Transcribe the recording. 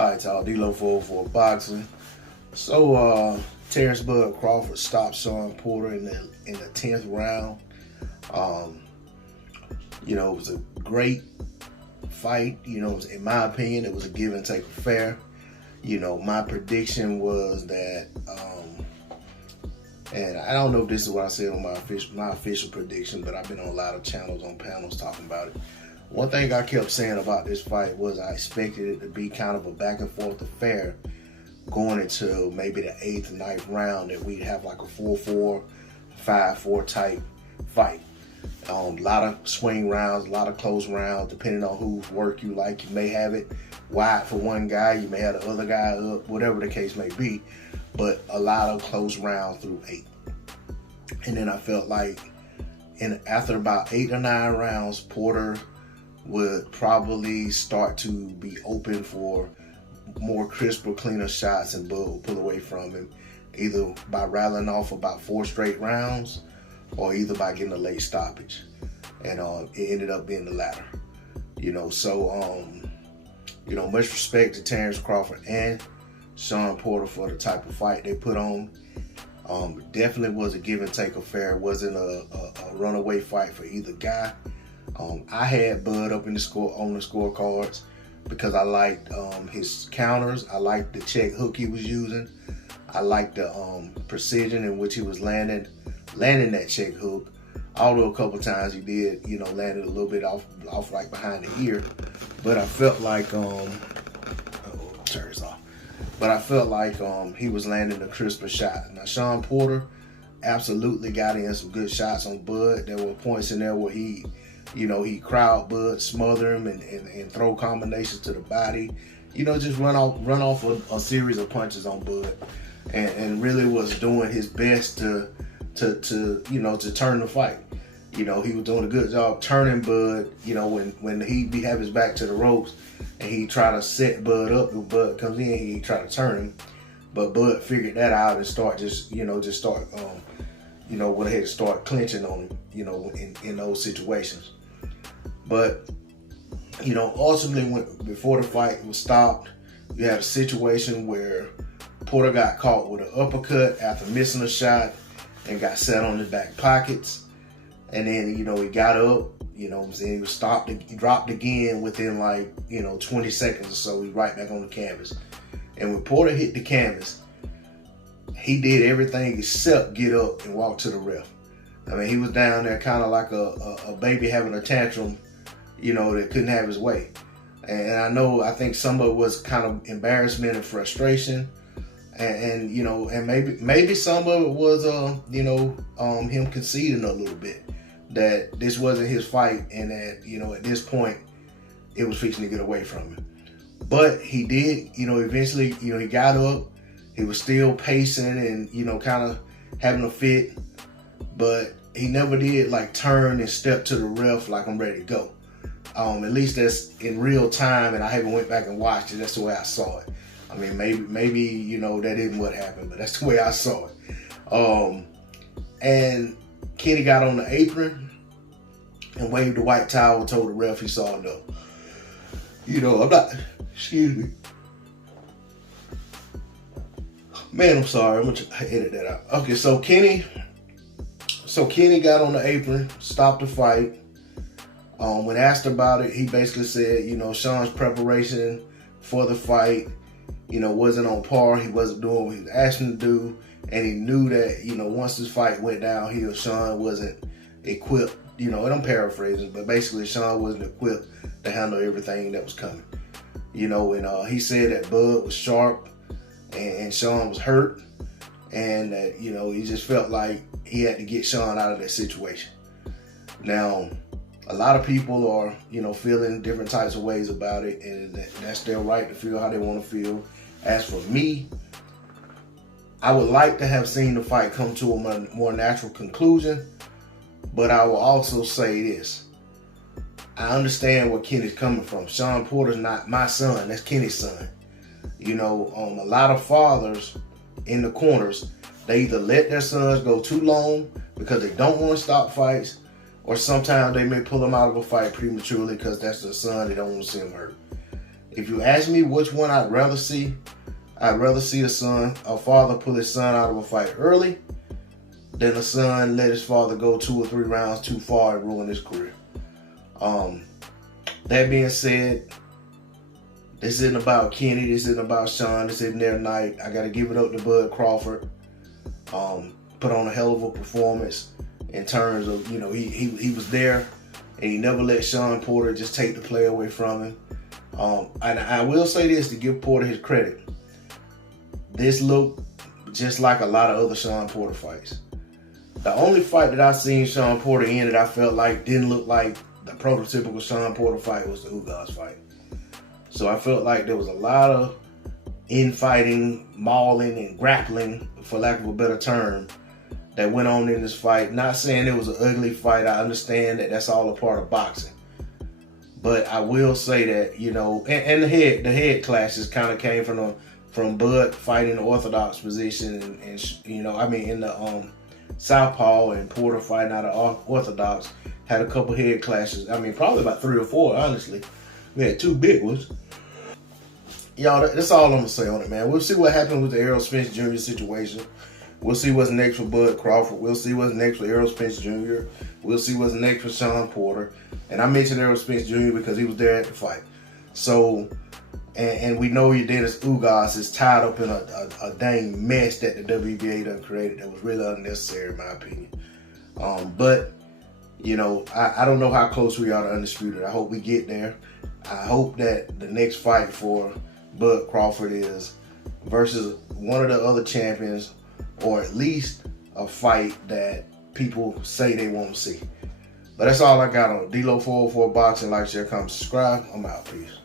All right, y'all. D-Lo 404 Boxing. So, Terence Crawford stopped Shawn Porter in the 10th round. It was a great fight. In my opinion, it was a give and take affair. My prediction was that, and I don't know if this is what I said on my official prediction, but I've been on a lot of channels on panels talking about it. One thing I kept saying about this fight was I expected it to be kind of a back and forth affair going into maybe the 8th and 9th round, that we'd have like a 4-4, 5-4 type fight. A lot of swing rounds, a lot of close rounds, depending on whose work you like. You may have it wide for one guy, you may have the other guy up, whatever the case may be, but a lot of close rounds through 8. And then I felt like after about 8 or 9 rounds, Porter would probably start to be open for more crisper, cleaner shots, and Bud would pull away from him, either by rattling off about 4 straight rounds or either by getting a late stoppage. And it ended up being the latter. Much respect to Terence Crawford and Shawn Porter for the type of fight they put on. Definitely was a give and take affair. It wasn't a runaway fight for either guy. I had Bud up on the scorecards because I liked his counters. I liked the check hook he was using. I liked the precision in which he was landing that check hook. Although a couple times he did, landed a little bit off like behind the ear. But I felt like turns off. But I felt like he was landing a crisper shot. Now Shawn Porter absolutely got in some good shots on Bud. There were points in there where he crowd Bud, smother him, and throw combinations to the body. Just run off a series of punches on Bud, and really was doing his best to turn the fight. He was doing a good job turning Bud. When he have his back to the ropes and he try to set Bud up, when Bud comes in, he try to turn him, but Bud figured that out and went ahead and start clinching on him. In those situations. But, ultimately, before the fight was stopped, you had a situation where Porter got caught with an uppercut after missing a shot and got set on his back pockets. And then, he got up, he was stopped, he dropped again within 20 seconds or so. He's right back on the canvas. And when Porter hit the canvas, he did everything except get up and walk to the ref. I mean, he was down there kind of like a baby having a tantrum, that couldn't have his way. And I think some of it was kind of embarrassment and frustration. And maybe some of it was, him conceding a little bit that this wasn't his fight and that, at this point, it was fixing to get away from him. But he did, eventually, he got up. He was still pacing and, kind of having a fit. But he never did turn and step to the ref like I'm ready to go. At least that's in real time, and I haven't went back and watched it. That's the way I saw it. I mean, maybe that isn't what happened, but that's the way I saw it. And Kenny got on the apron and waved the white towel and told the ref he saw enough. I'm not, excuse me. Man, I'm sorry. I'm going to edit that out. Okay, so Kenny got on the apron, stopped the fight. When asked about it, he basically said, Shawn's preparation for the fight, wasn't on par. He wasn't doing what he was asking to do. And he knew that, once this fight went downhill, Shawn wasn't equipped, and I'm paraphrasing, but basically Shawn wasn't equipped to handle everything that was coming. And he said that Bud was sharp and Shawn was hurt. And that, he just felt like he had to get Shawn out of that situation. Now, a lot of people are, feeling different types of ways about it, and that's their right to feel how they want to feel. As for me, I would like to have seen the fight come to a more natural conclusion, but I will also say this. I understand where Kenny's coming from. Shawn Porter's not my son, that's Kenny's son. A lot of fathers in the corners, they either let their sons go too long because they don't want to stop fights, or sometimes they may pull them out of a fight prematurely because that's their son, they don't want to see him hurt. If you ask me which one I'd rather see a father pull his son out of a fight early than a son let his father go 2 or 3 rounds too far and ruin his career. That being said, this isn't about Kenny, this isn't about Shawn, this isn't their night. I got to give it up to Bud Crawford. Put on a hell of a performance in terms of, he was there and he never let Shawn Porter just take the play away from him. And I will say this to give Porter his credit. This looked just like a lot of other Shawn Porter fights. The only fight that I seen Shawn Porter in that I felt like didn't look like the prototypical Shawn Porter fight was the Ugas fight. So I felt like there was a lot of infighting, mauling, and grappling, for lack of a better term, that went on in this fight. Not saying it was an ugly fight. I understand that that's all a part of boxing. But I will say that, and the head clashes kind of came from Bud fighting the orthodox position and in the southpaw, and Porter fighting out of orthodox. Had a couple head clashes. Probably about 3 or 4, honestly. We had 2 big ones. Y'all, that's all I'm going to say on it, man. We'll see what happens with the Errol Spence Jr. situation. We'll see what's next for Bud Crawford. We'll see what's next for Errol Spence Jr. We'll see what's next for Shawn Porter. And I mentioned Errol Spence Jr. because he was there at the fight. So, and we know Dennis Ugas is tied up in a dang mess that the WBA done created that was really unnecessary, in my opinion. But, I don't know how close we are to Undisputed. I hope we get there. I hope that the next fight for Bud Crawford is versus one of the other champions, or at least a fight that people say they want to see. But that's all I got on D-Lo 404 Boxing. Like, share, comment, subscribe. I'm out. Peace.